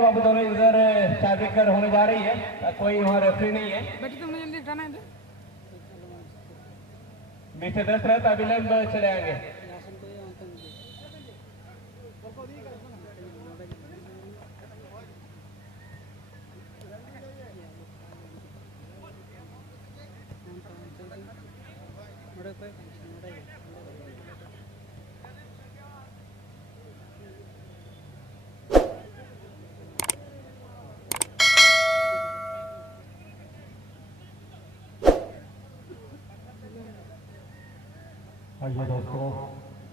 बाबू दोनों इधर चार विकेट होने जा रही है, कोई वहाँ रेफरी नहीं है। बेटी तुमने जल्दी हटाना है 20 से 10 रहता विलंब चले आएंगे। आइए दोस्तों,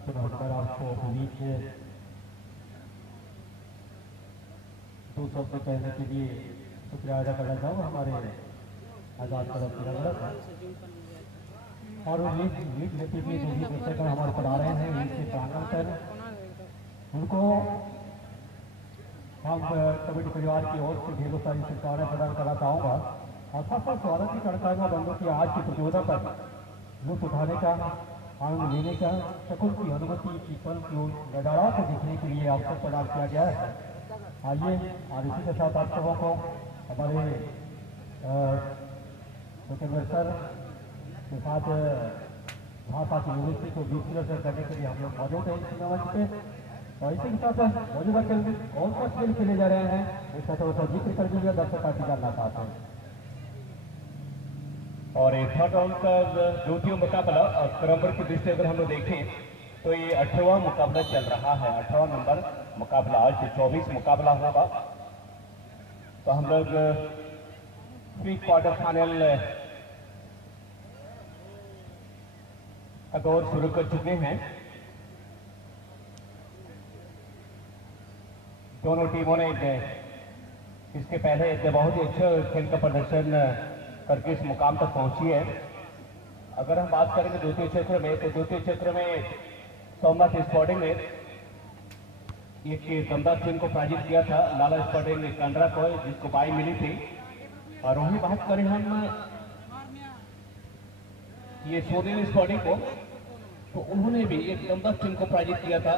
सुनकर आपको बीच दो शब्द कहने के लिए शुक्रिया अदा करना चाहूँगा हमारे आज़ाद क्लब तिरंगा का। और लीग लेते हुए जो भी दर्शक हमारे पर आ रहे हैं उनके प्रांगण पर उनको हम कबड्डी परिवार की ओर से ढेरों सारी शुभकामनाएं प्रदान करना चाहूँगा और साथ साथ स्वागत भी करना चाहूँगा बंदों की आज की प्रतियोगिता पर लुत्फ उठाने का, आनंद लेने का, शकुन की अनुभूति की पल की नजारा को देखने के लिए अवसर प्रदान किया गया है। आइए और इसी के साथ आप सबों को हमारे सुकेंद्र सर के साथ भाषा की निवृत्ति को विश्लेषण करने के लिए हम लोग मौजूद हैं इस मंच पे। और इसी के साथ मौजूदा खेल कौन सा खेल खेले जा रहे हैं इसका थोड़ा सा जिक्र कर दीजिए, दर्शक काफी जानना चाहते हैं। और थर्ड राउंड का द्वितीय मुकाबला और क्रम की दृष्टि अगर हम लोग देखें तो ये 18वां मुकाबला चल रहा है। 18वां नंबर मुकाबला, आज 24 मुकाबला होगा। तो हम लोग प्री क्वार्टर फाइनल का दौर शुरू कर चुके हैं। दोनों टीमों ने इसके पहले बहुत ही अच्छा खेल का प्रदर्शन करके इस मुकाम तक पहुंची है। अगर हम बात करेंगे द्वितीय क्षेत्र में, तो द्वितीय क्षेत्र में सोमनाथ स्पोर्टिंग ने एक दमदार टीम को पराजित किया था, लाला स्पोर्टिंग कंडरा को, जिसको बाई मिली थी। और वही बात करें हम ये सोनेल स्पोर्टिंग को, तो उन्होंने भी एक दमदार टीम को पराजित किया था।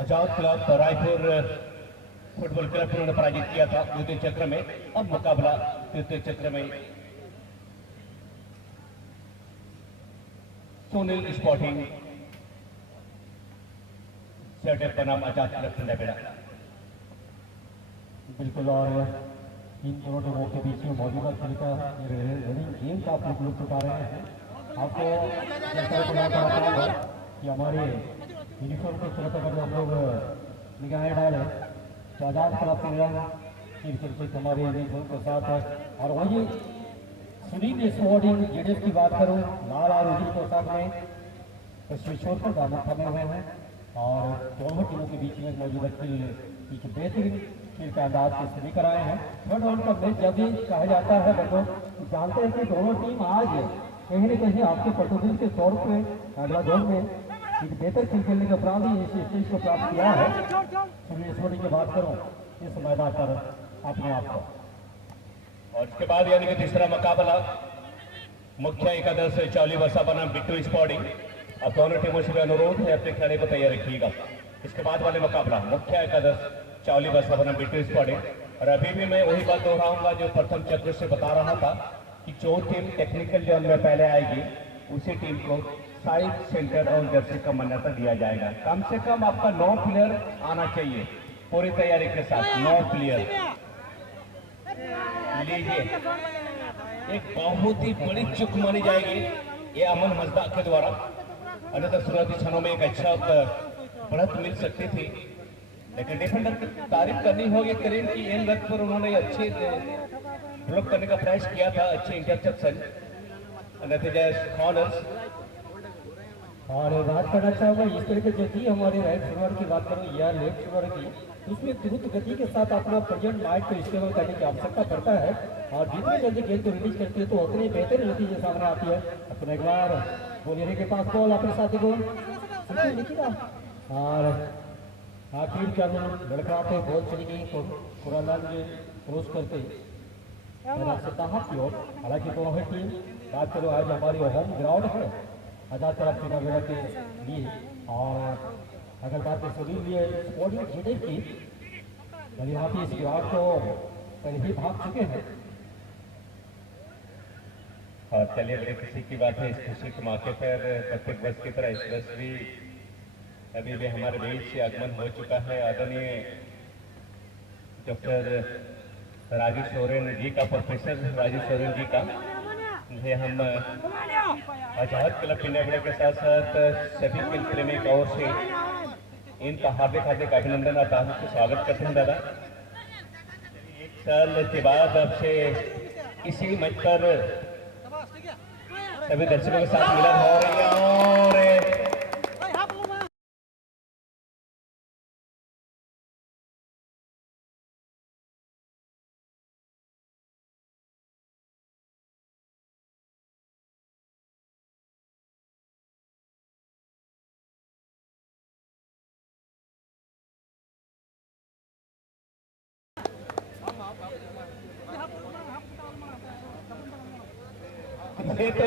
आजाद क्लब रायपुर फुटबॉल क्लब उन्होंने पराजित किया था द्वितीय चक्र में। अब मुकाबला तृतीय चक्र में सोनेल स्पोर्टिंग सेटअप का नाम आजाद क्लब ठंडाबेड़ा। बिल्कुल, और इन दोनों टीमों के बीच में मौजूदा खेल का रनिंग गेम का आप लोग लुत्फ उठा रहे हैं। आपको चाहूँगा कि हमारे यूनिफॉर्म की सूरत अगर हम लोग निगाहें डालें तो आजाद क्लब हमारे यूनिफॉर्म के साथ है। और वही सुनील स्पोर्टिंग जेडीएस की बात करूँ, लाल और उजिल के साथ में विश्वेश्वर पर दामन थमे हुए हैं। और दोनों टीमों के बीच में मौजूदा खेल एक बेहतरीन खेल का अंदाज के सभी कराए हैं। थर्ड राउंड का मैच जब भी कहा जाता है बच्चों, जानते हैं कि दोनों टीम आज कहीं न कहीं आपके प्रतिदिन के तौर पर अगला दौर में एक बेहतर खेल खेलने के उपरांत ही इस स्टेज को प्राप्त किया है। सुनील स्पोर्टिंग की बात करूँ इस मैदान पर अपने आप को। और इसके बाद यानी कि तीसरा मुकाबला मुख्य एकादश चावली वर्षा बनाम बिट्टू स्पोर्टिंग। अब दोनों टीमों से भी अनुरोध है अपने खिलाड़ी को तैयार रखिएगा। इसके बाद वाले मुकाबला मुख्य एकादश चावली वर्षा बनाम बिट्टू स्पोर्टिंग। और अभी भी मैं वही बात दोहराऊंगा जो प्रथम चक्र से बता रहा था कि जो टीम टेक्निकल जोन में पहले आएगी उसी टीम को साइड, सेंटर और जर्सी का मान्यता दिया जाएगा। कम से कम आपका 9 प्लेयर आना चाहिए पूरी तैयारी के साथ। 9 प्लेयर लीजिए, एक बहुत ही बड़ी चूक मानी जाएगी ये अमन मजदा के द्वारा। अन्यथा शुरुआती क्षणों में एक अच्छा बढ़त मिल सकती थी, लेकिन डिफेंडर की तारीफ करनी होगी करीम की इन रथ पर उन्होंने अच्छे ब्लॉक करने का प्रयास किया था, अच्छे इंटरसेप्शन, नतीजा कॉर्नर्स। और बात करना चाहूँगा इस तरीके से थी हमारे राइट शोल्डर की बात करूँ या लेफ्ट शोल्डर की, उसमें द्रुत गति के साथ अपना प्रेजेंट माइंड को इस्तेमाल करने की आवश्यकता पड़ता है। और जितनी जल्दी गेंद को रिलीज करती है तो उतनी बेहतर नतीजे सामने आती है। अपने एक बार बोलिए के पास बॉल अपने साथी को लिखिएगा। और आखिर क्या लड़खड़ाते बॉल चली गई तो कुरान क्रॉस करते की ओर। हालांकि दोनों ही टीम बात करो आज हमारी होम ग्राउंड है आजाद क्लब ठंडाबेड़ा के लिए। और अगर बात करें सभी लिए स्पोर्टिंग जेडीएस की और यहाँ पे इस विभाग को पहले ही भाग चुके हैं। और चलिए बड़ी खुशी की बात है, इस खुशी के मौके पर प्रत्येक वर्ष की तरह इस वर्ष भी अभी भी हमारे बीच से आगमन हो चुका है आदरणीय डॉक्टर राजू सोरेन जी का, प्रोफेसर राजू सोरेन जी का। ये हम आजाद क्लब इंडिया के साथ साथ सभी खेल प्रेमी की ओर से इनका हार्दिक हार्दिक अभिनंदन और स्वागत करते हैं। दादा, एक साल के बाद आपसे इसी मंच पर सभी दर्शकों के साथ मिलन हो रही है और ये तो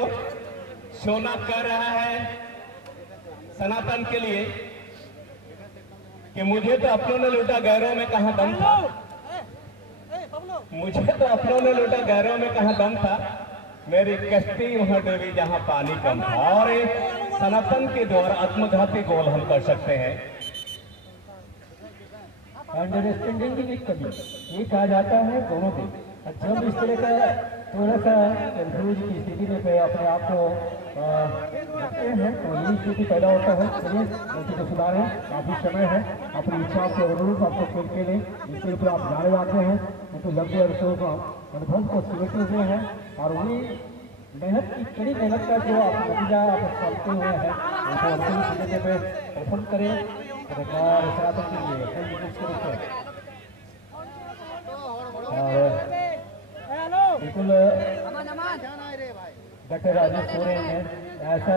सोना कर रहा है सनातन के लिए कि मुझे तो अपनों ने लूटा गैरों में कहां दम था, मुझे तो अपनों ने लूटा गैरों में कहां दम था, मेरी कश्ती वहां डूबी जहां पानी कम था। और सनातन के द्वारा आत्मघाती गोल हम कर सकते हैं। अंडरस्टैंडिंग की कमी ये कहा जाता है दोनों की। जब इस तरह का थोड़ा सा कंफ्यूज की स्थिति में पे अपने आप को रखते हैं तो ये स्थिति पैदा होता है। चलिए गलती को सुधारें, काफी समय है, अपनी इच्छाओं के अनुरूप आपको खेल के लिए इसके ऊपर आप जाने जाते हैं क्योंकि लंबे अरसों का अनुभव को सिमटे हुए हैं और वही मेहनत की कड़ी मेहनत का जो आप नतीजा आप सामते हुए हैं उनको अंतिम नतीजे में प्रफुल्ल करें सनातन के लिए। बिल्कुल डॉक्टर राजू सोरेन ने ऐसा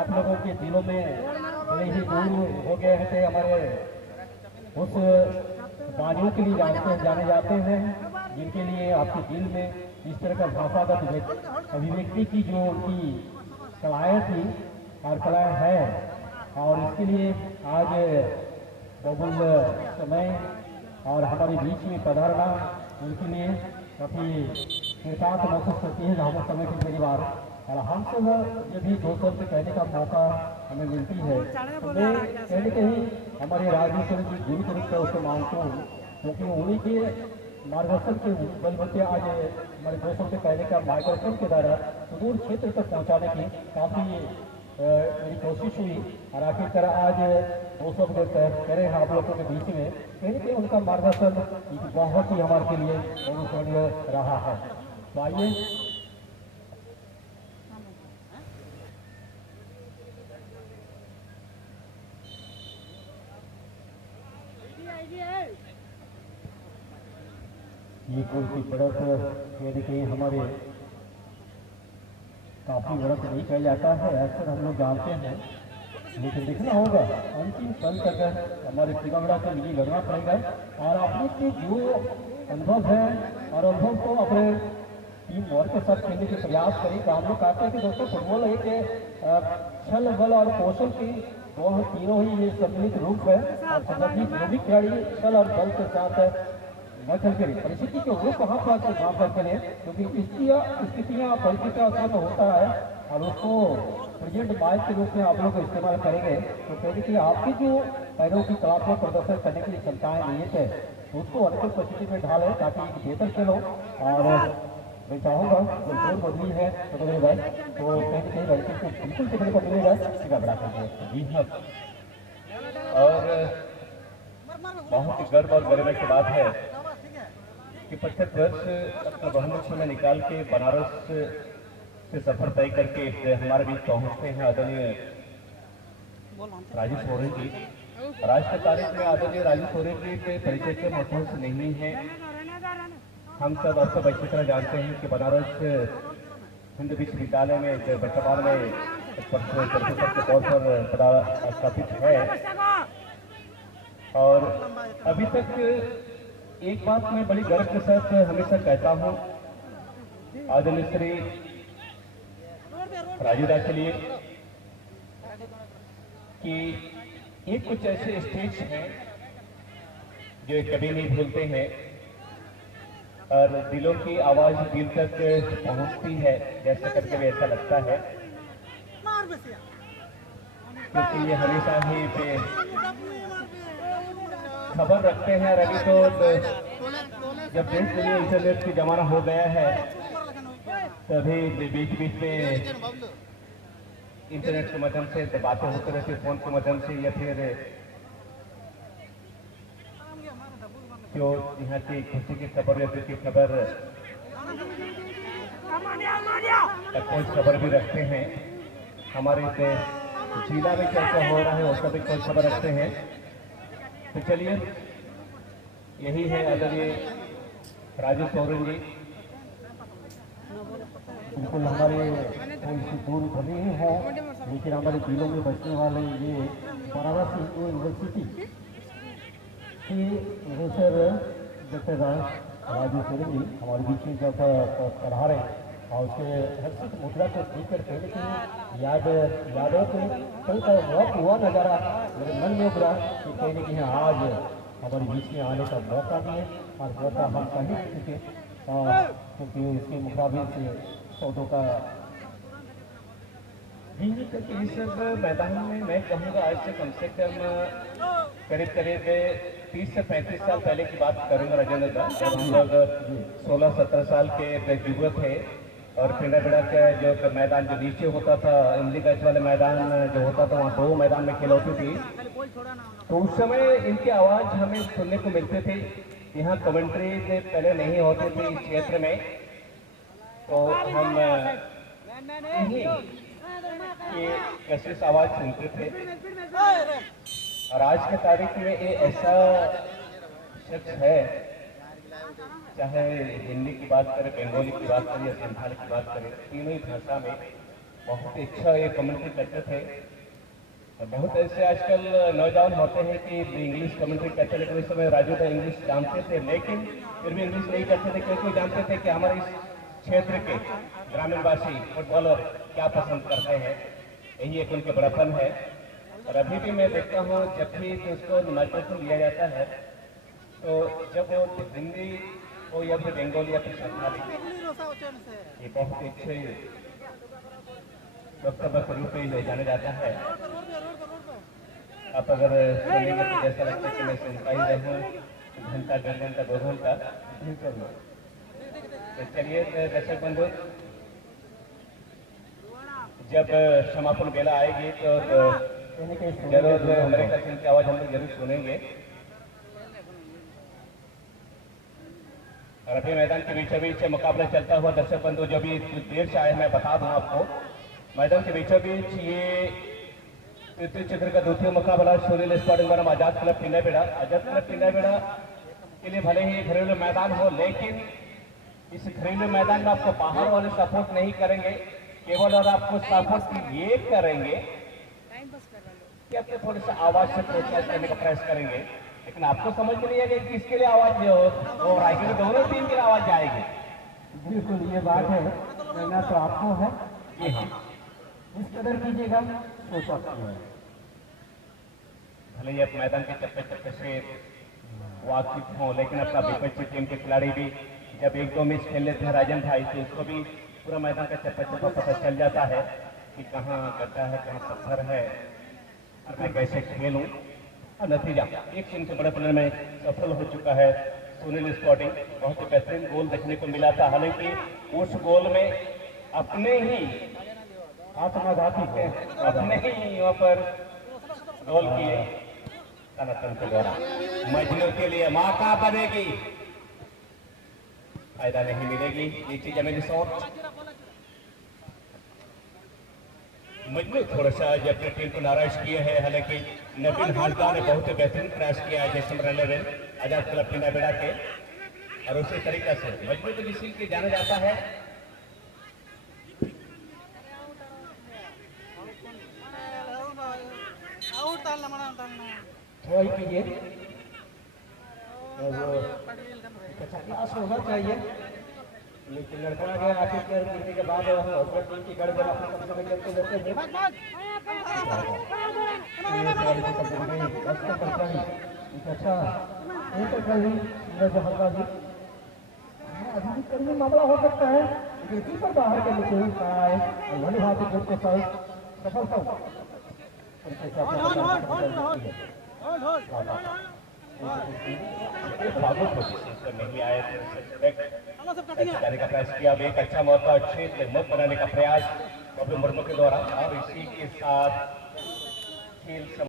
आप लोगों के दिलों में बड़े ही दूर हो गए हैं। हमारे उस बानियों के लिए जाने जाते हैं जिनके लिए आपके दिल में इस तरह का भाषागत अभिव्यक्ति की जो उनकी कलाएँ थी और कलाएँ है और इसके लिए आज बहुल समय और हमारे बीच में पधारना उनके लिए काफ़ी कृतार्थ महसूस करती है हम समय की परिवार। और हम सब जब भी 2 शब्द कहने का मौका हमें मिलती है तो मैं कहीं कहीं हमारे राजनीति की गुरु तरीके से उसको मानता हूँ क्योंकि उन्हीं के मार्गदर्शन के बलबूते आज हमारे 2 शब्द कहने का मार्गदर्शन के द्वारा सुदूर क्षेत्र तक पहुँचाने की काफ़ी मेरी कोशिश हुई और आखिरकार आज 2 शब्द करें आप लोगों के बीच में कहीं उनका मार्गदर्शन बहुत ही हमारे के लिए अनुकरणीय रहा है। तो आइए ये कोई की बढ़त कहीं कहीं हमारे काफ़ी बढ़त नहीं किया जाता है, अक्सर हम लोग जानते हैं, लेकिन देखना होगा अंतिम पल तक हमारे तिरंगा के लिए लड़ना पड़ेगा और अपने के जो अनुभव है और अनुभव को अपने टीम वर्क के साथ खेलने के प्रयास करें। हम लोग कहते हैं कि दोस्तों फुटबॉल एक छल बल और कौशल की तीनों ही ये सम्मिलित रूप है और संगठित जो भी खिलाड़ी छल और बल के साथ न खेल करें परिस्थिति के रूप वहाँ पर काम कर करें क्योंकि स्थितियाँ परिस्थितियाँ उत्पन्न होता है और उसको प्रेजेंट बाइक के रूप में आप लोग इस्तेमाल करेंगे तो कहीं कि आपकी जो पैरों की कलात्मक प्रदर्शन करने की क्षमताएं नियत है तो उसको अनुकूल परिस्थिति में ढालें ताकि एक बेहतर खेलो। और मैं चाहूँगा जब जोर बदली है तो मेरे भाई तो कहीं लड़के को बिल्कुल देखने को मिलेगा इसका बड़ा करके जी हाँ। और बहुत ही गर्व और गर्व की बात है कि 25 वर्ष अपना बहुमूल्य समय निकाल के बनारस से सफर तय करके हमारे बीच पहुंचते हैं आदरणीय राजू सोरेन जी। आज की तारीख में आदरणीय राजू सोरेन जी के परिचय के महत्व नहीं है। हम सब अब सब अच्छी तरह जानते हैं कि बनारस हिंदू विश्वविद्यालय में वर्तमान में प्रोफेसर के तौर पर स्थापित है। और अभी तक एक बात मैं बड़ी गर्व के साथ हमेशा कहता हूँ आदरणीय श्री राजूदा के लिए कि ये कुछ ऐसे स्टेज हैं जो कभी नहीं भूलते हैं और दिलों की आवाज दिल तक पहुंचती है, जैसे करके भी ऐसा लगता है, क्योंकि ये हमेशा ही पे खबर रखते हैं। और अभी तो जब देश दुनिया इंटरनेट की जमाना हो गया है, तभी बीच बीच में इंटरनेट के माध्यम से बातें होती रहती, फोन के माध्यम से, या फिर जो यहाँ की खुशी की खबर या दुख की खबर खोज खबर भी रखते हैं। हमारे जिला में क्या क्या हो रहा है उसका भी खोज खबर रखते हैं। तो चलिए, यही है आदरणीय राजू सोरेन जी। बिल्कुल हमारे कोई दूर भले ही हो, लेकिन हमारे जिलों में बसने वाले ये बनारस हिंदू यूनिवर्सिटी के प्रोफेसर डॉक्टर राजू सोरेन जी हमारे बीच में जब पढ़ा रहे हैं और उसके हर्षित मुद्रा को देख करके, लेकिन यादों के कई का बहुत हुआ नज़ारा मेरे मन में उभरा कि कहीं न कहीं आज हमारे बीच में आने का मौका भी है और मौका हम कहीं चुके, क्योंकि उसके मुकाबले से पौधों का इस मैदान में मैं कहूँगा आज से कम करीब 30 से 35 साल पहले की बात करूँगा राजेंद्र का, जब हम लोग 16-17 साल के युवा थे और पिंडा बिड़ा का जो मैदान जो नीचे होता था, इमली गच वाले मैदान जो होता था, वहाँ 2 मैदान में खेल होती थी। तो उस समय इनकी आवाज़ हमें सुनने को मिलते थे। यहाँ कमेंट्री पहले नहीं होती थी इस क्षेत्र में, तो हम यही कैसे आवाज़ सुनते थे। और आज के तारीख में ये ऐसा शख्स है, चाहे हिंदी की बात करें, बंगाली की बात करें या संथाली की बात करें, तीनों ही भाषा में बहुत अच्छा ये कमेंट्री करते थे। और बहुत ऐसे आजकल नौजवान होते हैं कि इंग्लिश कमेंट्री करते, लेकिन उस समय राजू का इंग्लिश जानते थे, लेकिन फिर भी इंग्लिश नहीं करते थे, क्योंकि जानते थे कि हमारे इस क्षेत्र के ग्रामीणवासी फुटबॉलर क्या पसंद करते हैं। यही एक उनके बड़ापन है। और अभी भी मैं देखता हूँ जब भी उसको महत्वपूर्ण लिया जाता है, तो जब वो हिंदी हो या फिर बंगाली या फिर संथाली, ये बहुत अच्छे वक्तव्य के रूप में जाना जाता है। आप अगर सुनेंगे तो जैसा लगता है कि मैं सुनता ही रहूँ घंटा, 1.5 घंटा, 2 घंटा। तो चलिए दर्शक बंधु, जब समापन बेला आएगी तो जरूर हमारे कथन की आवाज हम लोग जरूर सुनेंगे। और अभी मैदान के बीचों बीच मुकाबला चलता हुआ दर्शक बंधु जो भी देर से आए, मैं बता दूं आपको, मैदान के बीचों बीच ये तृतीय चित्र का द्वितीय मुकाबला सुनील स्पोर्टिंग बनाम आजाद क्लब पिंडाबेड़ा। आजाद क्लब पिंडाबेड़ा के लिए भले ही घरेलू मैदान हो, लेकिन इस घरेलू मैदान में आपको बाहर वाले सपोर्ट नहीं करेंगे, केवल और आपको सपोर्ट ये करेंगे कि आपको थोड़ी सा आवाज से प्रोत्साहित करने का प्रयास करेंगे। लेकिन आपको समझ में नहीं आएगा कि किसके लिए आवाज हो रहा है, दोनों टीम की आवाज जाएगी। बिल्कुल ये बात है, कहना तो आपको है। जी हाँ, इस कदर कीजिएगा तो सकती है। भले ही आप मैदान के चप्पे चप्पे से वाकिफ हों, लेकिन अपना विपक्षी टीम के खिलाड़ी भी जब 1-2 मैच खेल लेते हैं राजन भाई, तो उसको भी पूरा मैदान का चप्पा चप्पा पता चल जाता है कि कहाँ गड्ढा है, कहाँ पत्थर है, और मैं कैसे खेलूं। और नतीजा एक टीम के बड़े प्लेयर में सफल हो चुका है सुनील स्पोर्टिंग। बहुत ही बेहतरीन गोल देखने को मिला था, हालांकि उस गोल में अपने ही आत्मघाती थे, अपने ही यहाँ पर गोल किए तनातन के द्वारा। मजनू के लिए मौका बनेगी, फायदा नहीं मिलेगी। नीचे जमीन शॉट, मजनू थोड़ा सा आज अपनी टीम को नाराज किए हैं, हालांकि नवीन हालदा ने बहुत बेहतरीन प्रयास किया है जैसन रनर आजाद क्लब पिंडाबेड़ा के। और उसी तरीके से मजनू को जिस के जाना जाता है, वही कीजिए, क्लास होना चाहिए, लेकिन लड़का आ गया आखिर कर गिरने के बाद टीम की गड़बड़ अपने कब्जे में करते रहते हैं। अच्छा यहीं पर खड़ी नीरज हल्का जी अभी भी करीबी मामला हो सकता है लेकिन कीपर बाहर के नीचे उठा है और वही भारतीय टीम के साथ सफलता नहीं आए का प्रयास किया एक अच्छा मौका क्षेत्र मत बनाने का प्रयास मुर्मू के द्वारा और इसी के साथ खेल